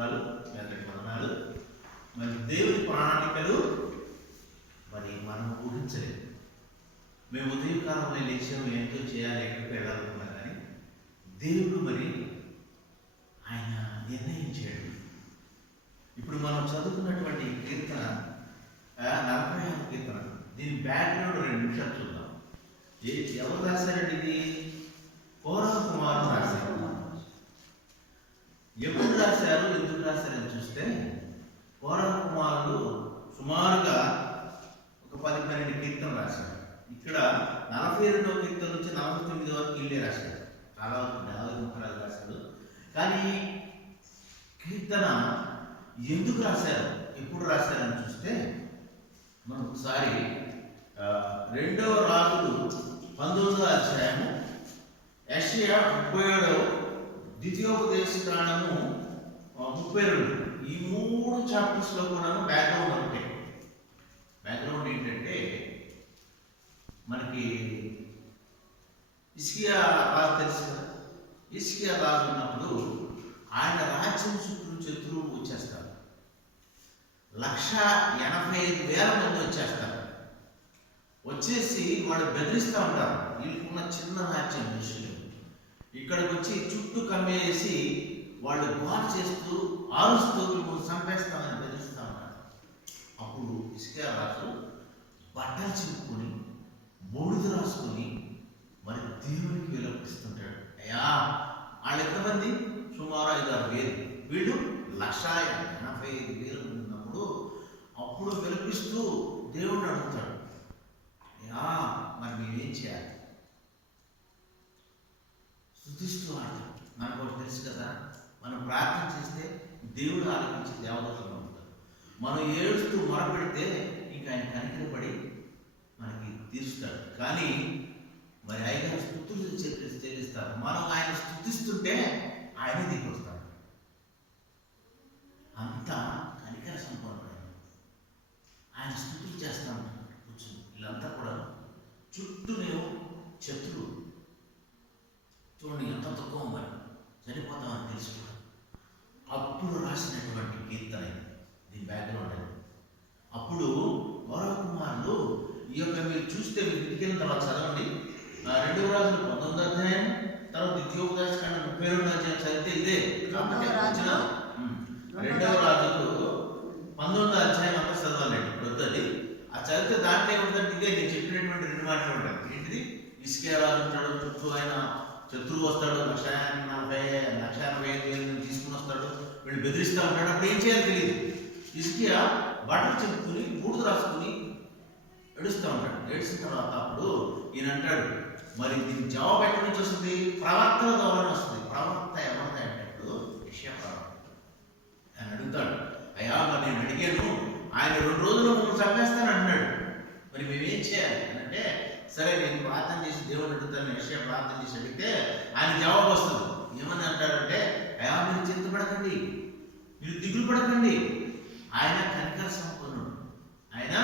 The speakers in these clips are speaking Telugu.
స్తోత్రాలు, అందరికి వందనాలు. మరి దేవుని ప్రణాళికలు మరి మనం ఊహించలేదు. మేము ఉదయకాలంలో లేచాము, ఏంటో చేయాలి, ఎక్కడికి వెళ్ళాలనుకున్నాం. కానీ దేవుడు మరి ఆయన నిర్ణయించాడు. ఇప్పుడు మనం చదువుకున్నటువంటి కీర్తన 46 కీర్తన. దీని బ్యాక్గ్రౌండ్ 2 నిమిషాలు చూద్దాం. ఎవరు రాశారండి ఇది? కోరహ కుమారుడు రాశారు. ఎప్పుడు రాశారు, ఎందుకు రాశారని చూస్తే, కోరహ కుమారుడు సుమారుగా ఒక 10-12 కీర్తనలు రాశారు. ఇక్కడ 42వ కీర్తన నుంచి 49 వరకు వీళ్ళే రాశారు. చాలా వరకు 40 ముఖాలు రాశారు. కానీ కీర్తన ఎందుకు రాశారు, ఎప్పుడు రాశారని చూస్తే, మనం ఒకసారి 2వ రాజులు 19వ అధ్యాయము, యెషయా 37, ద్వితీయోపదేశకాండము 32, ఈ 3 చాప్టర్స్లో కూడా బ్యాక్గ్రౌండ్ ఒకటే. బ్యాక్గ్రౌండ్ ఏంటంటే, మనకి హిజ్కియా రాజు తెలుసు కదా. హిజ్కియా రాజు ఉన్నప్పుడు ఆయన రాజ్యం చుట్టూ శత్రువులు వచ్చేస్తారు. 1,85,000 మంది వచ్చేస్తారు. వచ్చేసి వాళ్ళు బెదిరిస్తూ ఉంటారు. వీళ్ళకున్న చిన్న రాజ్యం మనుషులు ఇక్కడికి వచ్చి చుట్టూ కమ్మేసి వాళ్ళు గోడ చేస్తూ ఆరుస్తూ మిమ్మల్ని చంపేస్తామని బెదిరిస్తూ ఉంటారు. అప్పుడు హిజ్కియా రాజు బట్టలు చింపుకొని బూడిద రాసుకొని మరి దేవునికి విలపిస్తుంటాడు. అయ్యా, వాళ్ళు ఎంతమంది? సుమారు 5-6,000. వీళ్ళు 1,85,000 ఉన్నప్పుడు అప్పుడు విలపిస్తూ దేవుడిని అడుగుతాడు, అయ్యా మరి మేమేం చేయాలి? స్తుతిస్తూ ఆడతాడు. మనకు ఒకటి తెలుసు కదా, మనం ప్రార్థన చేస్తే దేవుడు ఆలకించి దేవతలు ఉంటారు. మనం ఏడుస్తూ మొరపెడితే ఇంకా ఆయన కనికరపడి మనకి తీరుస్తాడు. కానీ మరి ఆయన స్తుతులు చెల్లిస్తారు. మనం ఆయన స్తుతిస్తుంటే ఆయనే దిగొస్తాడు. అంతా కనికర సంపన్నుడు. ఆయన స్తుతులు చేస్తా ఉంటాడు కూర్చుని. వీళ్ళంతా కూడా చుట్టూనేమో శత్రువు. చూడండి ఎంత తక్కువ మరి చనిపోతామని తెలుసుకోవడం. అప్పుడు రాసినటువంటి కీర్తన దీని బ్యాక్గ్రౌండ్ అది. అప్పుడు కోరహ కుమారులు ఈ యొక్క, మీరు చూస్తే మీరు ఇంటికెళ్ళిన తర్వాత చదవండి, 2వ రాజులు 19వ అధ్యాయం, తర్వాత ద్వితీయోపదేశకాండం 32వ అధ్యాయం చదివితే ఇదే. కాబట్టి 2వ రాజులు 19వ అధ్యాయం అంతా చదవాలండి. ఇప్పుడు వద్దని ఆ చదివితే దాంట్లో ఏముందంటే ఇదే నేను చెప్పినటువంటి 2 మాటలు ఉంటాయి. ఏంటిది? హిజ్కియా రాజు ఉంటాడు, చుట్టూ ఆయన శత్రువు వస్తాడు, 1,85,000 తీసుకుని వస్తాడు, వీళ్ళు బెదిరిస్తూ ఉంటాడు. అప్పుడు ఏం చేయాలో తెలియదు. హిజ్కియా బట్టలు చెప్పుకుని బూడిద రాసుకుని ఏడుస్తూ ఉంటాడు. ఏడ్చిన తర్వాత అప్పుడు ఈయన అంటాడు, మరి దీనికి జవాబు ఎక్కడి నుంచి వస్తుంది? ప్రవక్తల ద్వారా వస్తుంది. ప్రవక్త ఎవరిది అంటే ఇప్పుడు యెషయా ప్రవక్త. ఆయన అడుగుతాడు, అయ్యా మరి నేను అడిగాను, ఆయన 2 రోజుల్లో మమ్మల్ని చంపేస్తాను అన్నాడు, మరి మేమేం చేయాలి అని అంటే, సరే నేను ప్రార్థన చేసి దేవుని అడుగుతాను. యెషయా ప్రార్థన చేసి అడిగితే ఆయన జవాబు వస్తుంది. ఏమని అంటాడంటే, అయ్యా మీరు చింతపడకండి, మీరు దిగులు పడకండి, ఆయన కనికర సంపన్నుడు. ఆయన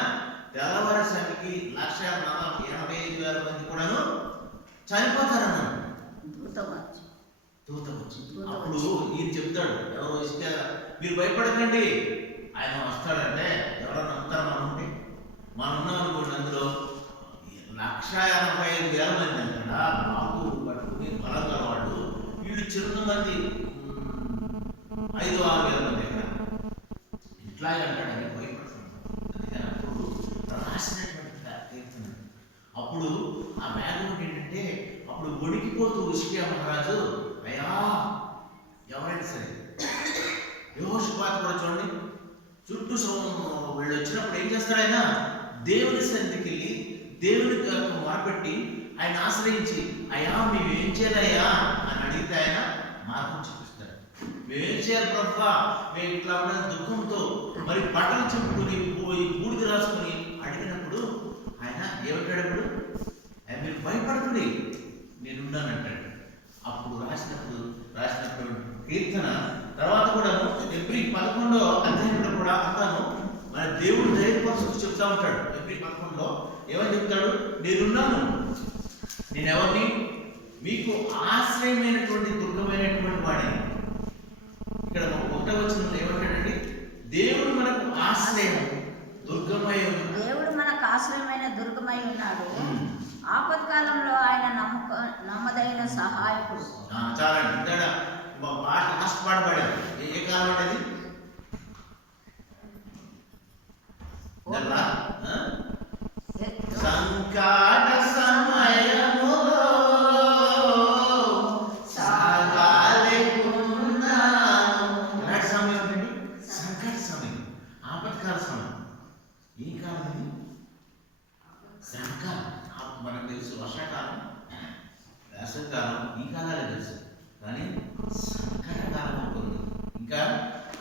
తెల్లవారుసరికి 1,85,000 మంది కూడాను చనిపోతారన్నాడు. దూత వచ్చి అప్పుడు ఈయన చెప్తాడు, ఎవరో ఇస్తే మీరు భయపడకండి, ఆయన వస్తాడంటే ఎవరో నమ్ముతారు. మనం ఉంటే మనం ఉన్నాం అనుకోండి, అందులో 1,85,000 మంది అంటాడా, బాబు పట్టుకుని బలం గలవాడు. వీళ్ళు చిన్న మంది 5-6,000 మంది ఎక్కడ ఇట్లాగే అంటాడని భయపడుతున్నాడు. అందుకని అప్పుడు రాసినటువంటి కీర్తన. అప్పుడు ఆ బ్యాక్గ్రౌండ్ ఏంటంటే, అప్పుడు వణికిపోతూ హిజ్కియా మహారాజు, అయ్యా ఎవరైనా సరే, యెహోషాపాతు కూడా చూడండి, చుట్టూ వీళ్ళు వచ్చినప్పుడు ఏం చేస్తాడు ఆయన? దేవుని సన్నిధికి వెళ్ళి దేవునికి మొరపెట్టి ఆయన ఆశ్రయించి, అయ్యా మేమేం చేయాలయ్యా అని అడిగితే ఆయన మార్గం చూపిస్తాడు. మేమేం చేయాలి ప్రభువా, మేము ఇట్లా ఉన్న దుఃఖంతో మరి బట్టలు చెప్పుకొని బూడిద రాసుకొని అడిగినప్పుడు ఆయన ఏమంటాడు? మీరు భయపడకండి, నేనున్నానంటాడు. అప్పుడు రాసినప్పుడు కీర్తన తర్వాత కూడా ఎవ్రీ 11వ అధ్యాయంలో కూడా అంతాను మన దేవుడు ధైర్యపరుస్తూ చెప్తా ఉంటాడు. ఎవ్రీ 11లో ఏమని చెప్తాడు? నేనున్నాను, నేను ఎవరిని? మీకు ఆశ్రయమైనటువంటి దుర్గమైనటువంటి వాడిని. ఇక్కడ ఒకటో వచనంలో ఏమంటాడండి? దేవుడు మనకు ఆశ్రయం దుర్గమై ఉన్నాడు. దేవుడు మనకు ఆశ్రయమైన దుర్గమై ఉన్నాడు. ఆపత్కాలంలో ఆయన నమ్మదైన సహాయకుడు. చాలండి. ఇక్కడ పాట లాస్ట్ పాట పాడారు. ఏ కాలం అనేది? సంకట సమయములో సాగాలేకున్నాను. ఎలాంటి సమయం అండి? సంకట సమయం, ఆపత్కాల సమయం. ఏ కాలం ఇది? శ్రమకాలం. మనకు తెలుసు వర్షాకాలం, వేసవికాలం, ఈ కాలాలే తెలుసు. కానీ సంకటకాలం ఉంటుంది. ఇంకా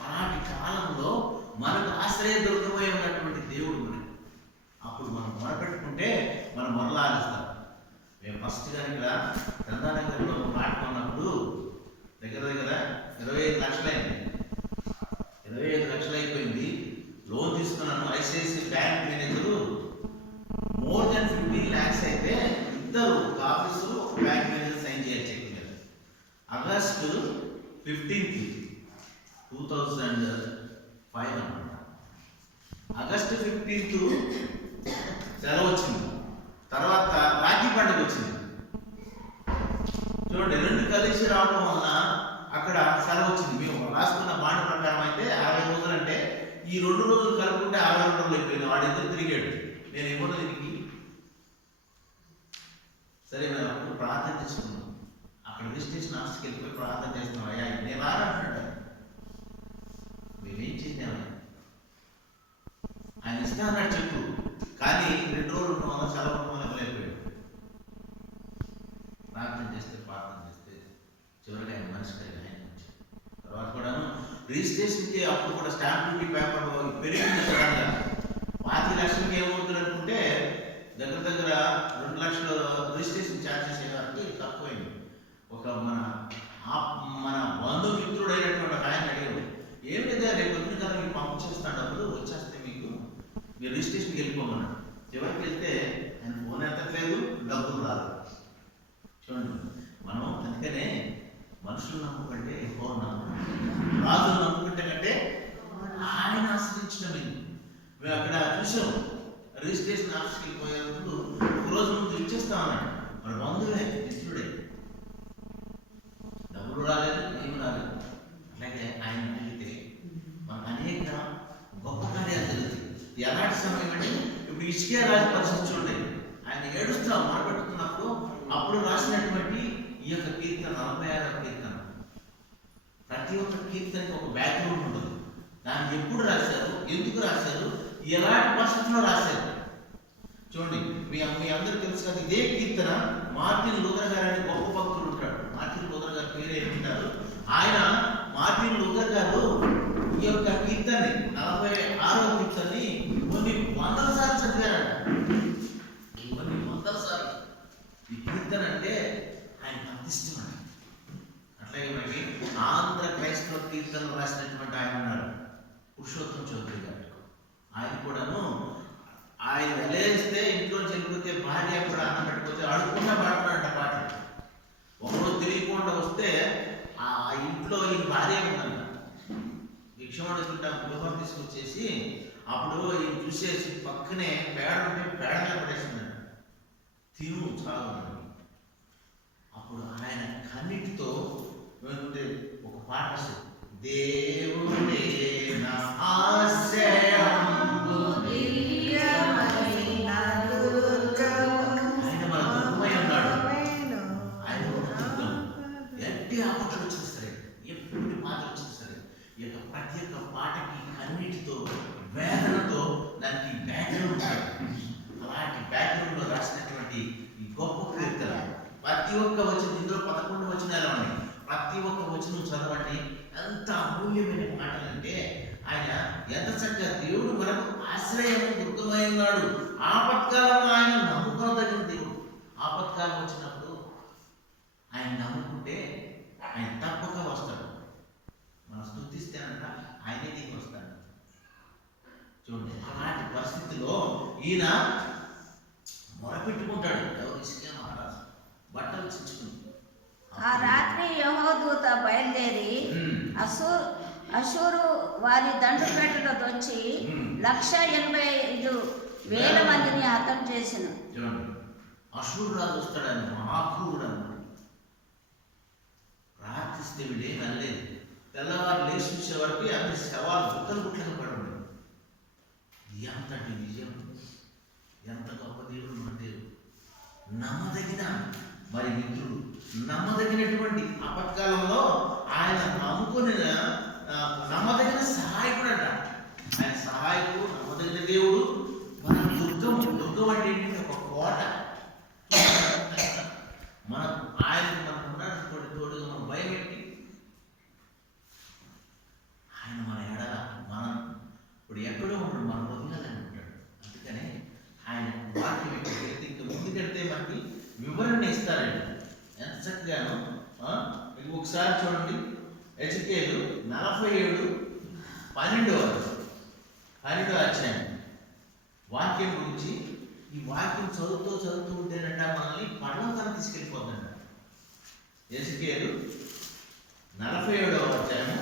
అలాంటి కాలంలో మనకు ఆశ్రయ దుర్గమై ఉన్నటువంటి దేవుడు మనకి. అప్పుడు మనం మొరపెట్టుకుంటే మనం మొరలాలిస్తాం. మేము ఫస్ట్ కానీ ఇక్కడ గ్రంథాలయంలో మాట కొన్నప్పుడు దగ్గర 25 లక్షలైంది. 25 లక్షలు అయిపోయింది. లోన్ తీసుకున్నాను. ICICI bank manager more than 15 lakhs అయితే ఇద్దరు ఒక ఆఫీసు ఒక బ్యాంక్ మేనేజర్ సైన్ చేయాలి చెక్ మీద. ఆగస్టు 15, 2005 అన్నమాట. ఆగస్టు 15 సెలవు వచ్చింది. తర్వాత రాఖీ పండుగ వచ్చింది. చూడండి, రెండు కలిసి రావడం వలన అక్కడ సెలవు వచ్చింది. మేము రాసుకున్న బాండ్ ప్రకారం అయితే 60 రోజులు, అంటే ఈ 2 రోజులు కలుపుకుంటే 62 రోజులు అయిపోయింది. వాడిద్దరు తిరిగాడు. నేను ఇవ్వను దీనికి. సరే, మేము అప్పుడు ప్రార్థన చేసుకున్నాం. అక్కడ రిజిస్ట్రేషన్ ఆఫీస్కి వెళ్ళిపోయి ప్రార్థన చేస్తున్నాం. అయ్యా నేను రానంటున్నాడు. మేమేం చేద్దామని ఆయన ఇస్తా అన్నాడు చెప్పు. కానీ 2 రోజులు ఉండడం వల్ల సెలవు ఉండడం వల్ల ఇవ్వలేకపోయాడు. ప్రార్థన చేస్తే చివరికి ఆయన మనిషి కలిగి ఆయన వచ్చాడు. తర్వాత కూడాను రిజిస్ట్రేషన్కి అప్పుడు కూడా స్టాంప్ డ్యూటీ పేపర్ పెరిగింది సడన్గా. 25 లక్షలకి ఏమవుతుంది అనుకుంటే దగ్గర 2 లక్షలు రిజిస్ట్రేషన్ ఛార్జెస్ చేయడానికి తక్కువైంది. ఒక మన బంధుమిత్రుడైనటువంటి ఒక ఆయన అడిగాడు, ఏం లేదా రేపు వచ్చిన కదా మీకు పంపించేస్తాను డబ్బులు, వచ్చేస్తే మీకు మీరు రిజిస్ట్రేషన్కి వెళ్ళిపోమన్నాడు. చివరికి వెళ్తే ఆయన ఫోన్ ఎత్తట్లేదు, డబ్బులు రాదు. చూడండి, మనం అందుకనే మనుషులు నమ్ముకుంటే ఎక్కువ నమ్ముకుంటే, రాజులు నమ్ముకుంటే కంటే ఆయన ఆశ్రయించడం ఇది. మేము అక్కడ చూసాం. రిజిస్ట్రేషన్ ఆఫీస్కి వెళ్ళిపోయేందుకు ఒక రోజు ముందు ఇచ్చేస్తా అన్నాడు. మన బంధువే, మిత్రుడే. డబ్బులు రాలేదు, ఏమి రాలేదు. అలాగే ఆయన అడిగితే మనకు అనేక గొప్ప కార్యాలు జరుగుతాయి. ఎలాంటి సమయం అంటే ఇప్పుడు ఇసుకే రాజు పరిస్థితి చూడండి. ఆయన ఏడుస్తున్నాం మొరపెట్టుకున్నప్పుడు అప్పుడు రాసినటువంటి ఈ యొక్క కీర్తన 46వ కీర్తన. ప్రతి ఒక్క కీర్తనకి ఒక బ్యాక్గ్రౌండ్ ఉంటుంది. దాన్ని ఎప్పుడు రాశారు, ఎందుకు రాశారు, ఎలాంటి పరిస్థితుల్లో రాశారు. చూడండి, మీ అందరూ తెలుసు కదా, ఇదే కీర్తన మార్టిన్ లూథర్ గారు అనే గొప్ప భక్తుడు ఉంటాడు. మార్టిన్ లూథర్ గారు పేరు ఏమిటారు? ఆయన మార్టిన్ లూథర్ గారు ఈ యొక్క కీర్తనని 46వ కీర్తనని కొన్ని 100 సార్లు చదివారంట. కొన్ని 100 సార్లు. ఈ కీర్తన అంటే ఆయన అంత ఇష్టం అండి. అట్లాగే మనకి ఆంధ్ర క్రైస్తవ కీర్తనలు రాసినటువంటి ఆయన ఉన్నారు, పురుషోత్తం చౌదరి గారు. ఆయన కూడాను ఆయన వెళ్ళేస్తే ఇంట్లో చనిపోతే భార్య కూడా అన్నం పెట్టకపోతే అడుగుకుండా పాడుతున్నాడంట పాటలు. ఒకరోజు తెలియకుండా వస్తే ఆ ఇంట్లో ఈ భార్య ఉందంట. భిక్షం అడుగుతుంటే పులిహోర తీసుకొచ్చేసి అప్పుడు ఈయన చూసేసి పక్కనే పేడ ఉంటే పేడగా పడేసిందంట. తిను చాలు. అప్పుడు ఆయన కన్నిటితో ఒక పాట వస్తుంది, దేవుడే నా ఆశ్రయం. ఆయన మన దుర్గమై ఉన్నాడు. ఆయన ఒక దుర్గం. ఎట్టి ఆపదలు వచ్చినా సరే, ఎప్పుడు బాధలు వచ్చినా సరే, ఈ యొక్క ప్రతి ఒక్క పాటకి కన్నిటితో వేదనతో దానికి బ్యాక్గ్రౌండ్ ఉంటాడు. అలాంటి బ్యాక్గ్రౌండ్ లో రాసినటువంటి ఈ గొప్ప కీర్తన. ప్రతి ఒక్క వచనం, ఇందులో 11 వచనాలు ఉన్నాయి. ప్రతి ఒక్క వచనం చదవండి. ఎంత అమూల్యమైన మాటలు అంటే ఆయన ఎంత చక్కగా దేవుడు మనకు ఆశ్రయం దుర్గమై ఉన్నాడు. ఆపత్కాలంలో ఆయన నమ్ముకోదగిన దేవుడు. ఆపత్కాలం వచ్చినప్పుడు ఆయన నమ్ముకుంటే ఆయన తప్పక వస్తాడు. మనం స్తుతిస్తేనంట ఆయనే దిగి వస్తాడు. చూడండి, అలాంటి పరిస్థితిలో ఈయన మొరపెట్టుకుంటాడు. ఎవరు ఇసుకే మహారాజు బట్టలు చించుకుని. ఆ రాత్రి యెహోవా దూత బయలుదేరి అశూరు వారి దండుపేటలో వచ్చి 185,000 మందిని హతం చేసిన. అశూరు రాజు వస్తాడని మహాక్రూరుడు అన్నాడు. ప్రార్థిస్తే వీడేం అనలేదు. తెల్లవారు లేచి చూసే వరకు అన్ని శవాలు గుట్టలు గుట్లుగా పడండి. ఎంతటి విజయం, ఎంత గొప్ప దేవుడు మన దేవుడు. నమ్మదగిన మరి మిత్రుడు, నమ్మదగినటువంటి ఆపత్కాలంలో ఆయన నమ్ముకుని నమ్మదగిన సహాయకుడు అంట. ఆయన సహాయకుడు, నమ్మదగిన దేవుడు. మన దుర్గం అంటే ఏంటంటే ఒక కోట. ఆయనకు మనం ఉన్నటువంటి తోడుగా మనం భయపెట్టి ఆయన మన ఎడల మనం ఇప్పుడు ఎక్కడో ఉంటాడు, మన వదిలేదని ఉంటాడు. అందుకనే ఆయన వాక్యం ఎక్కడికి ఇంకా ముందుకెళ్తే మనకి వివరణ ఇస్తారండి ఎంత చక్కగాను. మీకు ఒకసారి చూడండి, హెజ్కేలు 47:12 అధ్యాయం వాక్యం గురించి. ఈ వాక్యం చదువుతూ ఉంటేనంట మనల్ని పరలోకానికి తీసుకెళ్ళిపోతుందంట. హెజ్కేలు 47వ అధ్యాయము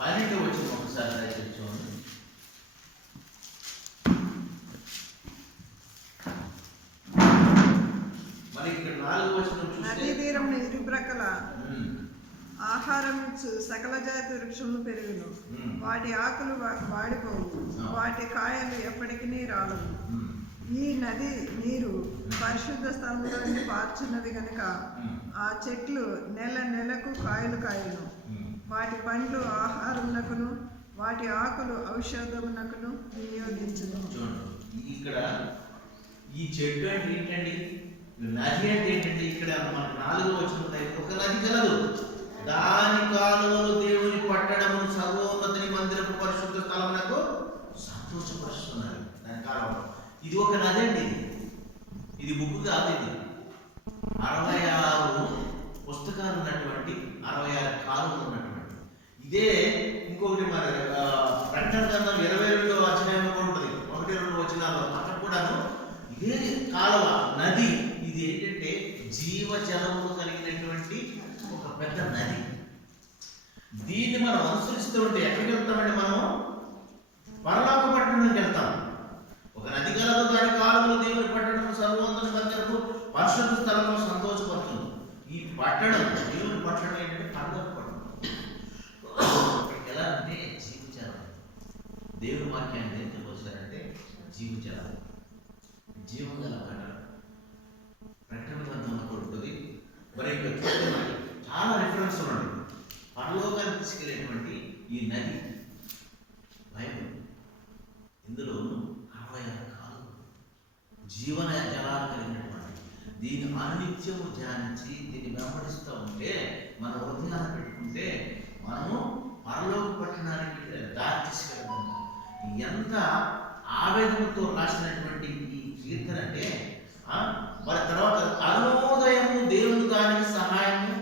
12వ వచనం ఒకసారి దయచేసి చూడండి. మరి ఇక్కడ 4వ వచనం చూస్తే నదీ తీరమున ఇరుప్రక్కల ఆహారం సకల జాతి వృక్షములు పెరుగును, వాటి ఆకులు వాడిపోవు, వాటి కాయలు ఎప్పటికీ రాలవు. ఈ నది నీరు పరిశుద్ధ స్థలంలోని పార్చున్నది కనుక ఆ చెట్లు నెలకు కాయలు కాయను. వాటి పండ్లు ఆహారమునకును వాటి ఆకులు ఔషధమునకును వినియోగించును. ఇక్కడ ఈ చెట్టు అంటే ఏంటండి, నది అంటే ఏంటంటే ఇక్కడ మనకు 4వ వచనం ఒక నది కలదు, దాని కాలువలు దేవుని పట్టణమును సర్వోన్నతుని మందిరపు పరిశుద్ధ స్థలమునకు సంతోషపరుస్తున్నారు. దాని కాలువ ఇది ఒక నది అండి. ఇది బుక్ కాదు, ఇది 66 పుస్తకాలు ఉన్నటువంటి 66 కాలువలు ఉన్నటువంటి ఇదే. ఇంకొకటి మరి ప్రకటన గ్రంథం 22వ అధ్యాయంలో కూడా ఉంటుంది, 1-2 వచనాలు అక్కడ కూడాను ఇదే కాలువ నది. ఇది ఏంటంటే జీవజలములు కలిగినటువంటి ఒక పెద్ద నది. దీన్ని మనం అనుసరిస్తూ ఉంటే ఎక్కడికి వెళ్తామండి? మనం పరలోక పట్టణానికి వెళ్తాం. ఒక నది కలదు, దాని కాలువలు దేవుని పట్టణం సర్వోన్నత మందిరపు పరిశుద్ధ స్థలంలో సంతోషపడుతుంది. ఈ పట్టణం దేవుని పట్టణం ఏంటంటే పరలోక పట్టణం. ఎలా అంటే జీవజలం. దేవుని వాక్యాన్ని ఎందుకు వచ్చారంటే జీవజలం, జీవం గల పట్టణం. ప్రకటన గ్రంథంలో కూడా ఉంటుంది. మరి చాలా రిఫరెన్స్ ఉన్నాయి. పరలోకాన్ని తీసుకెళ్ళేటువంటి ఈ నది బైబిల్. ఇందులో 66 కాలువలు జీవన జలాలు కలిగినటువంటి దీన్ని అనిత్యము ధ్యానించి దీన్ని వెంబడిస్తూ ఉంటే, మన హృదయాన్ని పెట్టుకుంటే మనము పరలోక పట్టణానికి దారి తీసుకెళ్తాము. ఎంత ఆవేదనతో రాసినటువంటి ఈ కీర్తన అంటే, మరి తర్వాత అరుణోదయము దేవుడు దానికి సహాయము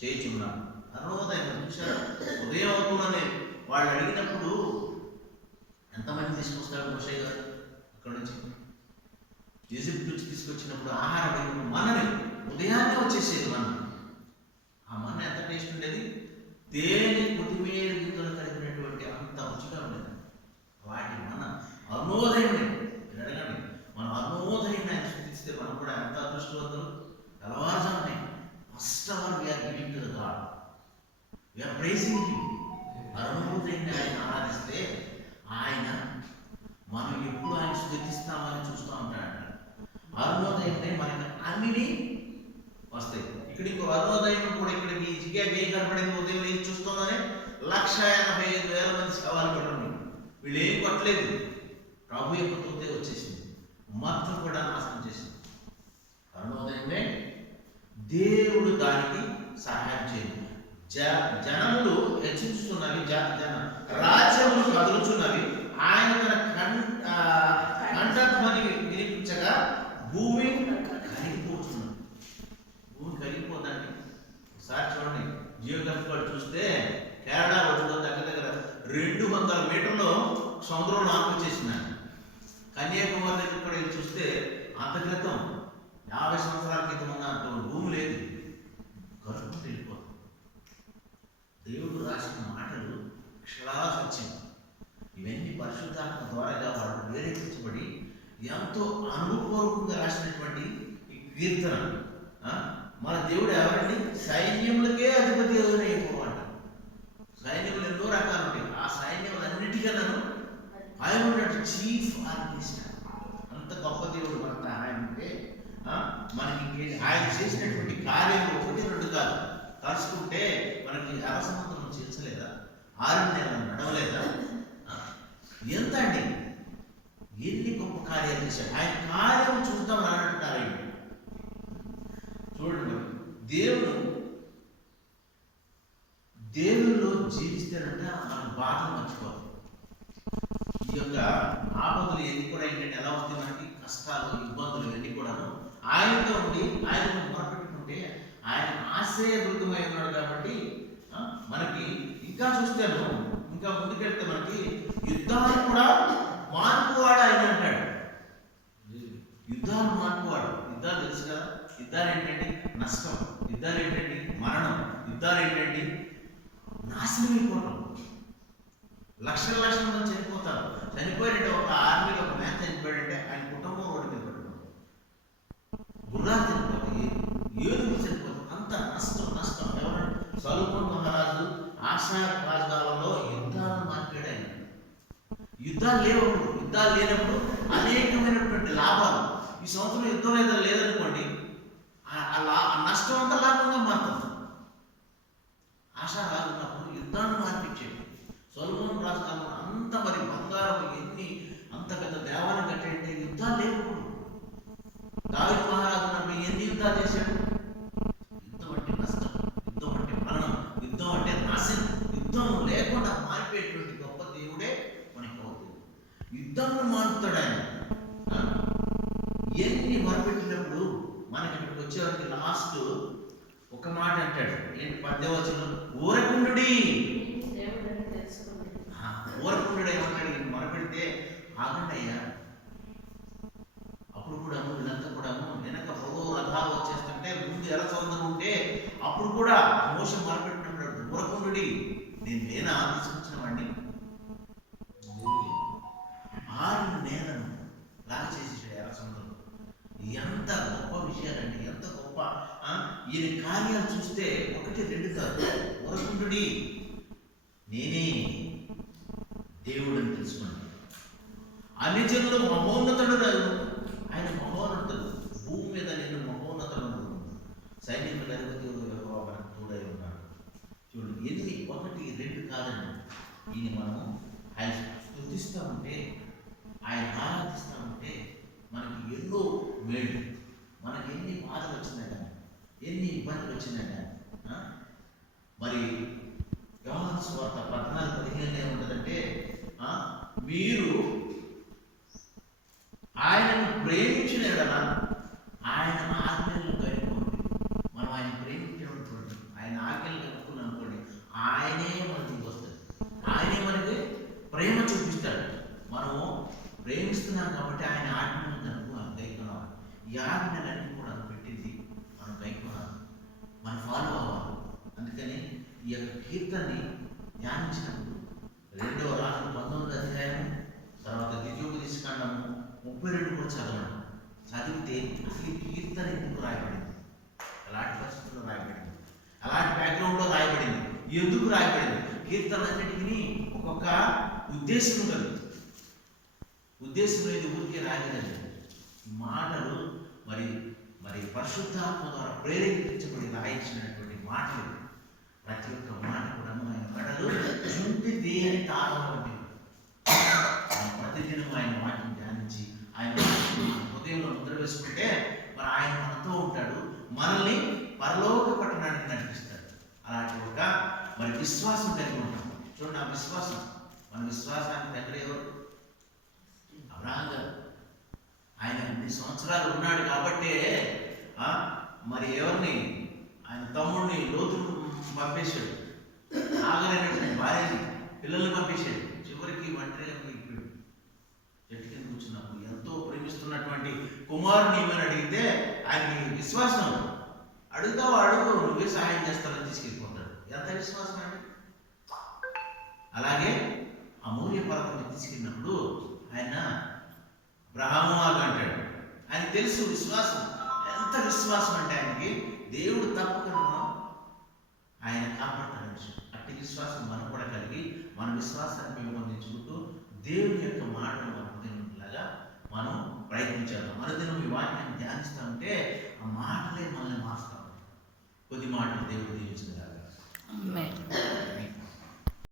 చేయుచున్నాడు. అరుణోదయం చూసారా? ఉదయం అవుతుందని వాళ్ళు అడిగినప్పుడు ఎంతమంది తీసుకొస్తాడు మోషే గారు? అక్కడ నుంచి ఈజిప్ట్ నుంచి తీసుకొచ్చినప్పుడు ఆహారం మనని ఉదయాన్నే వచ్చేసేది. మన ఆ మన ఎంత టేస్ట్ ఉండేది? తేనె కొత్తిమీర గింజలు కలిగినటువంటి అంత రుచిగా ఉండేది. వాటి మన అరుణోదయం అడగండి. మనం అరుణోదయం ఆయన సృష్టిస్తే మనం కూడా ఎంత అదృష్టవంతులు. తెల్లవారుజామునే first hour we are giving to the God, we are praising him. అరుణోదయాన్ని ఆయన ఆరాధిస్తే ఆయన మనం ఎప్పుడు ఆయన స్థుతిస్తామని చూస్తూ ఉంటాడు. అరుణోదయం మనకి అన్ని వస్తాయి. ఇక్కడ ఇంకో అరుణోదయం కూడా ఇక్కడికి జిగ్గా కనపడింది. ఉదయం ఏం చూస్తుందని 185,000 మంది సవాలు పడండి. వీళ్ళు ఏం కొట్టలేదు, ప్రభు యొక్క తోతే వచ్చేసింది, మొత్తం కూడా నాశనం చేసింది. అరుణోదయమే దేవుడు దానికి సహాయం చేయండి. జనములు హెచ్చించుతున్నవి, రాజ్యములు కదులుచున్నవి. ఆయన తన కంఠధ్వని వినిపించగా భూమి కరిగిపోతున్నది. భూమి కరిగిపోదండి. ఒకసారి చూడండి, జియోగ్రఫీ చూస్తే కేరళ ఒడ్డులో దగ్గర 200 మీటర్లు సముద్రంలో ఆకుచేసిందండి. కన్యాకుమారి దగ్గర కూడా వెళ్ళి చూస్తే అంత క్రితం 50 సంవత్సరాల క్రితం ఉన్న అంత భూమి లేదు, కరుపు వెళ్ళిపోతుంది. దేవుడు రాసిన మాటలు ప్రేరేపించబడి ఎంతో అనుభవపూర్వకంగా రాసినటువంటి ఈ కీర్తన. మన దేవుడు ఎవరండి? సైన్యములకే అధిపతి అయిపోవాలంట. సైన్యములు ఎన్నో రకాలు ఉంటాయి. ఆ సైన్యములన్నిటికన్నా ఆయన ఉన్నట్టు చీఫ్ ఆర్మినిస్టర్. అంత గొప్ప దేవుడు మనకు ఆయన ఉంటే మనకి ఆయన చేసినటువంటి కార్యాలు 1-2 కాదు. తలుచుకుంటే మనకి అరసముద్రం చేర్చలేదా? 6 నెలలు నడవలేదా? ఎంత అండి, ఎన్ని గొప్ప కార్యాలు చేశాడు. ఆయన కార్యం చూద్దాం రానంటున్నారు. చూడండి, దేవుల్లో జీవిస్తేనంట మన బాధలు మర్చిపోవాలి. ఈ యొక్క ఆపదలు ఎన్ని కూడా ఏంటంటే ఎలా వస్తాయి మనకి, కష్టాలు ఇబ్బందులు ఇవన్నీ కూడాను ఆయనతో ఉండి ఆయనను మొరపెట్టుకుంటే ఆయన ఆశ్రయదుర్గమై ఉన్నాడు. కాబట్టి మనకి ఇంకా చూస్తాను, ఇంకా ముందుకెళ్తే మనకి యుద్ధాలు కూడా మానుకోవాడు ఆయన అంటాడు. యుద్ధాలు మానుకోవాడు. యుద్ధాలు తెలుసు కదా, యుద్ధాలు ఏంటండి? నష్టం. యుద్ధాలు ఏంటండి? మరణం. యుద్ధాలు ఏంటండి? నాశనం అయిపోవటం. లక్షల మంది చనిపోతారు. చనిపోయాడంటే ఒక ఆర్మీలో ఒక మ్యాన్ చనిపోయాడంటే ఆయన కుటుంబం రోడ్డు మీద పడడం, గుర్రాలు చనిపోతాయి, ఏనుగులు చనిపోతాయి. అంత నష్టం. ఎవరంటే సొలొమోను మహారాజు ఆశా రాజుగాలలో యుద్ధాలను మార్పాడు ఆయన. యుద్ధాలు లేనప్పుడు అనేకమైనటువంటి లాభాలు. ఈ సంవత్సరం యుద్ధం లేదనుకోండి, ఆ నష్టం అంతా లాభంగా మారుతుంది. ఆశా రాజు ఉన్నప్పుడు యుద్ధాన్ని మార్పించాడు. సొలొమోను రాజు కాలంలో అంత మరి బంగారం అంత పెద్ద దేవాలయం కట్టాడంటే యుద్ధాలు లేనప్పుడు. దావీదు మహారాజు ఉన్నప్పుడు ఎన్ని యుద్ధాలు చేశాడు? యుద్ధం అంటే నష్టం, యుద్ధం అంటే మరణం, యుద్ధం అంటే నాశనం. యుద్ధం లేకుండా మారిపోయేటువంటి గొప్ప దేవుడే మనకి అవుతుంది. యుద్ధంలో మారుతాడు ఆయన. ఎన్ని మొరపెట్టినప్పుడు మనకి ఇక్కడికి వచ్చేవారికి లాస్ట్ ఒక మాట అంటాడు. ఏంటి? 10వ వచనం, ఊరకుండుడి. ఊరకుండుడు ఏమంటాడు? మొరపెడితే ఆగండి అయ్యా. అప్పుడు కూడా వీళ్ళంతా కూడా వెనక రథాలు వచ్చేస్తుంటే ముందు ఎలా సౌందర్యం ఉంటే అప్పుడు కూడా మోసం మొరపెట్టినప్పుడు ఊరకుండుడి, నేను లేనా తీసుకొచ్చిన వాడిని. 6 నెలలను లాగా చేసేసాడు ఎలా సౌందర్యం. ఎంత గొప్ప విషయాలండి, ఎంత గొప్ప ఈయన కార్యాలు చూస్తే 1-2 కాదు. ఊరకుండుడి, నేనే దేవుడు అని తెలుసుకోండి. అన్ని జనులు మహోన్నతుడు. ఆయన మహోన్నతుడు. భూమి మీద నేను మహోన్నతుడు. సైన్యముల అధిపతి మనకు తోడై ఉన్నాడు. చూడండి, ఎన్ని 1-2 కాదండి. ఈయన మనము ఆయన స్తుతిస్తూ ఉంటే, ఆయన ఆరాధిస్తూ ఉంటే మనకి ఎన్నో మేలు. మనకి ఎన్ని బాధలు వచ్చినాయి కానీ, ఎన్ని ఇబ్బందులు వచ్చినాయి కానీ. మరి యోహాను సువార్త 14:15 ఏముంటుందంటే, మీరు ఆయనను ప్రేమించిన ఎడల ఆయన ఆజ్ఞలను కనుక్కోండి. మనం ఆయన ప్రేమించామనుకోండి, ఆయన ఆజ్ఞలు కనుక్కున్నాం అనుకోండి, ఆయనే మనకి వస్తుంది. ఆయనే మనకి ప్రేమ చూపిస్తాడు. మనము ప్రేమిస్తున్నాం కాబట్టి ఆయన ఆజ్ఞలను కనుక్కోవాలి, గైకొనాలి. ఈ ఆజ్ఞలన్నీ కూడా పెట్టింది మనం గైకొనాలి, మనం ఫాలో అవ్వాలి. అందుకని ఈ యొక్క కీర్తనని ధ్యానించినప్పుడు 2వ రాజులు 19వ అధ్యాయం, తర్వాత ద్వితీయోపదేశకాండము 32 కూడా చదవండి. చదివితే అసలు ఈ కీర్తన ఎందుకు రాయబడింది, ఎలాంటి పరిస్థితుల్లో రాయబడింది, అలాంటి బ్యాక్గ్రౌండ్లో రాయబడింది, ఎందుకు రాయబడింది. కీర్తన అన్నిటికీ ఒక్కొక్క ఉద్దేశం ఉంటుంది. ఉద్దేశం లేదు, ఊరికే రాయలేదు. మాటలు మరి పరిశుద్ధాత్మ ద్వారా ప్రేరేపించబడి రాయించినటువంటి మాటలు. ప్రతి ఒక్క మాట కూడా ఆయన మెడలు చుంటిది అని తాళం వంటి. ప్రతిదినం ఆయన వాటిని ధ్యానించి ఆయన హృదయంలో ముద్ర వేసుకుంటే మరి ఆయన మనతో ఉంటాడు, మనల్ని పరలోక పట్టణానికి నడిపిస్తాడు. అలాంటి ఒక మరి విశ్వాసం కలిగి ఉంటాం. చూడండి, ఆ విశ్వాసం, మన విశ్వాసానికి దగ్గర ఎవరు? అబ్రహాము గారు. ఆయన 2 సంవత్సరాలు ఉన్నాడు కాబట్టే మరి ఎవరిని, ఆయన తమ్ముడిని లోతును పంపేశాడు. ఆగలేనటువంటి భార్యని, పిల్లల్ని పంపేశాడు. చివరికి ఒంటరిగా పోయిపోయాడు. చెట్టు కింద కూర్చున్నప్పుడు ఎంతో ప్రేమిస్తున్నటువంటి కుమారుని ఏమని అడిగితే ఆయనకి విశ్వాసం. అడుగుతావు, అడుగు, నువ్వే సహాయం చేస్తానని తీసుకెళ్ళిపోతాడు. ఎంత విశ్వాసం అండి. అలాగే అమూల్య పర్వతం తీసుకెళ్ళినప్పుడు ఆయన అబ్రహాము ఆగు అంటాడు. ఆయనకి తెలుసు విశ్వాసం, ఎంత విశ్వాసం అంటే ఆయనకి దేవుడు తప్పకుండా ఆయన కాపాడతాడు విషయం. అట్టి విశ్వాసం మనం కూడా కలిగి మన విశ్వాసాన్ని పెంపొందించుకుంటూ దేవుని యొక్క మాటలు అనుదినలాగా మనం ప్రయత్నించాలి. అనుదినం ఈ వాక్యాన్ని ధ్యానిస్తూ ఉంటే ఆ మాటలే మనల్ని మారుస్తాం. కొద్ది మాటలు దేవుడు దీవించగలరు.